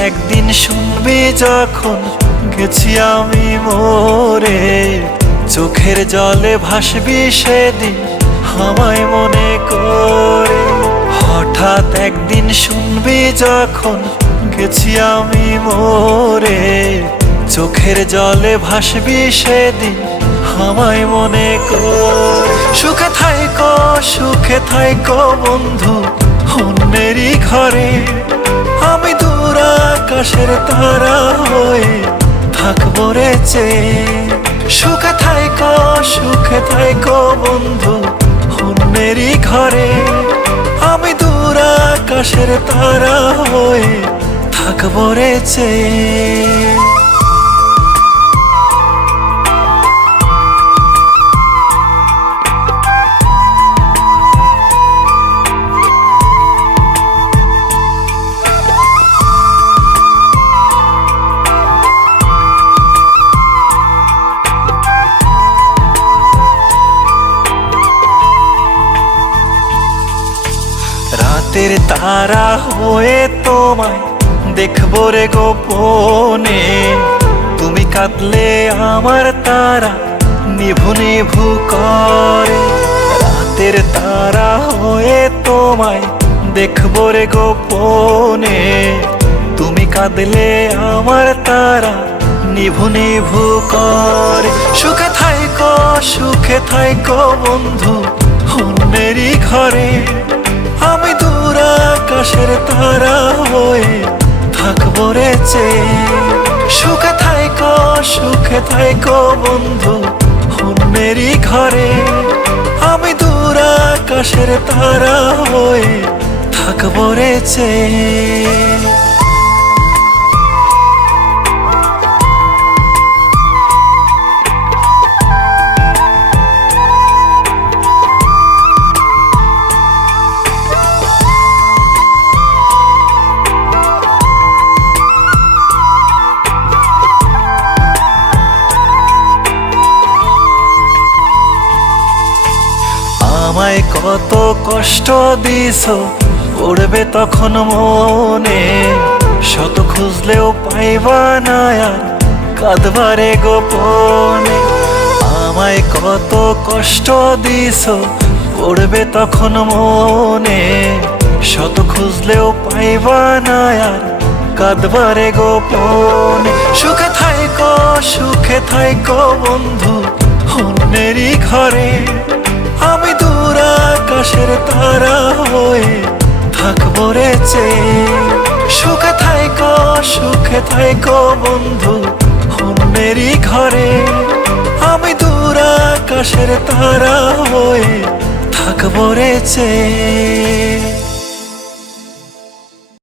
একদিন শুনবি যখন গেছি আমি মরে, চোখের জলে ভাসবি সেদিন আমায় মনে করে। হঠাৎ একদিন শুনবি যখন গেছি আমি মরে, চোখের জলে ভাসবি সেদিন আমায় মনে করে। সুখে থাইকো বন্ধু অন্যেরই ঘরে, আমি দূর আকাশের তারা হয়ে থাকবো রে চেয়ে। সুখে থাইকো বন্ধু অন্যেরই ঘরে, আমি দূর আকাশের তারা হয়ে থাকবো রে চেয়ে। রাতের তারা হয়ে তোমায় দেখবো রে গোপনে, তুমি কাঁদলে আমার তারা নিভু নিভু করে। রাতের তারা হয়ে তোমায় দেখবো রে গোপনে, তুমি কাঁদলে আমার তারা নিভু নিভু করে। সুখে থাইকো বন্ধু অন্যেরই ঘরে, আমি দূর আকাশের তারা হয়ে থাকবো রে চেয়ে। সুখে থাইকো বন্ধু অন্যেরই ঘরে, আমি দূর আকাশের তারা হয়ে থাকবো রে চেয়ে। আমায় কত কষ্ট দিছো পড়বে তখন মনে, শত খুঁজলেও পাইবা না আর কাঁদবারে গোপনে। আমায় কত কষ্ট দিছো পড়বে তখন মনে, শত খুঁজলেও পাইবা না আর কাঁদবারে গোপনে। সুখে থাইকো বন্ধু অন্যেরই ঘরে, আমি দূর আকাশের তারা হয়ে থাকবো রে চেয়ে। সুখে থাইকো বন্ধু অন্যেরই ঘরে, আমি দূর আকাশের তারা হয়ে থাকবো রে চেয়ে।